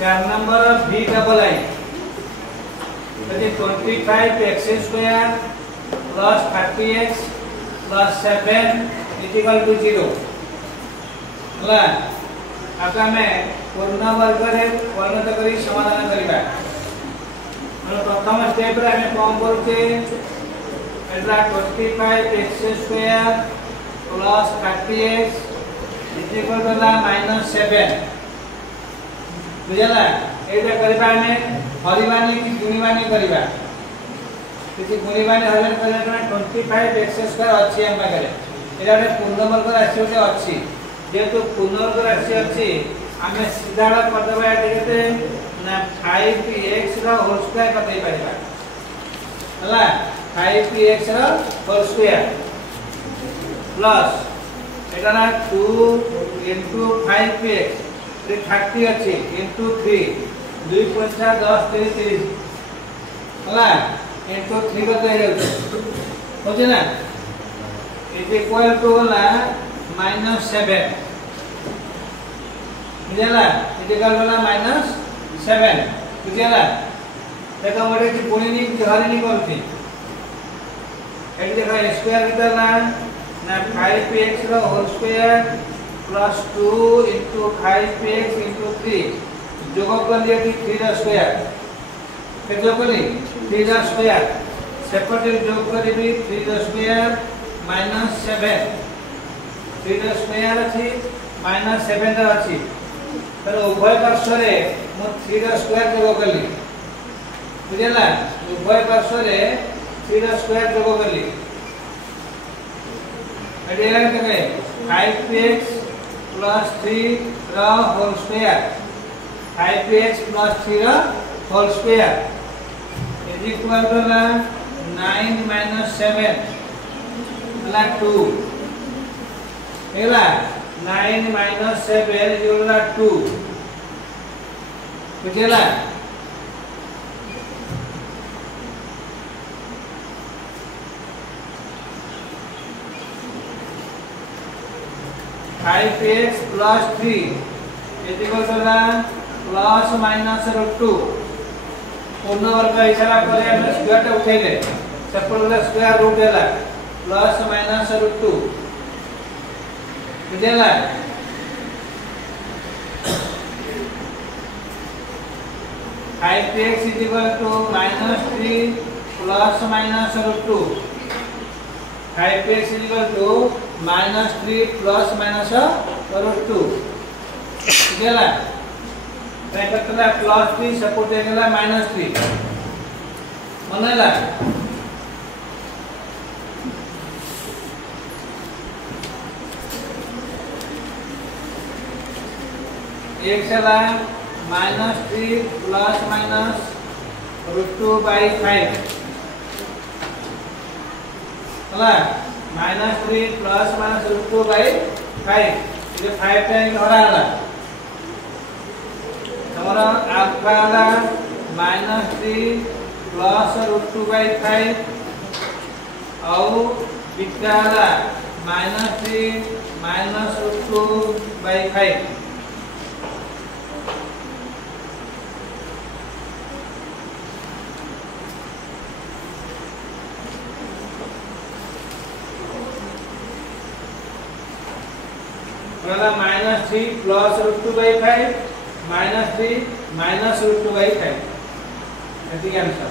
4 number v double आई तो 25x square plus 30x plus 7 equal to 0 हला आता में पूर्ण वर्ग रे परिणत करी समाधान करिबा मतलब प्रथम स्टेप रे हमें कौन करते एटा 25x square plus 30x equal to -7 बुझला एटा करबा हमें हरिबानी की गुणिबानी करबा किछि गुणिबानी हरन करबा 25x स्क्वायर अछि हम पाखरे एटा रे पूर्ण वर्ग राशि होते अछि जेतु पूर्ण वर्ग राशि अछि हमें सीधा करदबा एते ना 5x रो होल स्क्वायर कर दे परिबा हला 5x रो होल स्क्वायर प्लस एटा ना 2 into 5x 30 अछि into 3 2 पंचा 10 30 हला into 3 को दे जाउ होजे ना इज इक्वल टू ला -7 बुझला इक्वल टू ला -7 बुझला देखो मोटे की गुणिनी हरिनी करथि एटी देखो स्क्वायर कितना ना 5x रो whole square plus 2 into 5x into 3 जोग कर लिया कि 3 रो स्क्वायर के जोग करी 3 रो स्क्वायर सेपरेट जोग करी भी 3 रो स्क्वायर -7 3 रो स्क्वायर अछि -7 रो अछि तर उभय पार्श्व रे मो 3 रो स्क्वायर जोग करली बुझला उभय पार्श्व रे 3 रो स्क्वायर जोग करली एडिया के 5x plus 3 रा होल स्क्वायर 5x plus 3 रा whole square is equal to 9 minus 7 ला 2 एला 9 minus 7 इज ला 2 बुझला 5x plus 3 is equal to plus minus √2 पूर्ण वर्ग हिसाब करे हम स्क्वायर टा उठेले सेपरेट स्क्वायर रूट हैला प्लस माइनस √2 बुझला 5x is equal to -3 plus minus √2 5x is equal to -3 plus minus √2 गेला एकतला +3 सपोर्ट गेला -3 मनला एक चला -3 plus minus √2/5 हला -3 plus minus √2/5 ये 5 टाइम धरा हला हमरा अल्फा हला -3 plus √2/5 और बीटा हला -3 minus √2/5 वाला -3 plus √2/5 -3 minus √2/5 ऐसी आंसर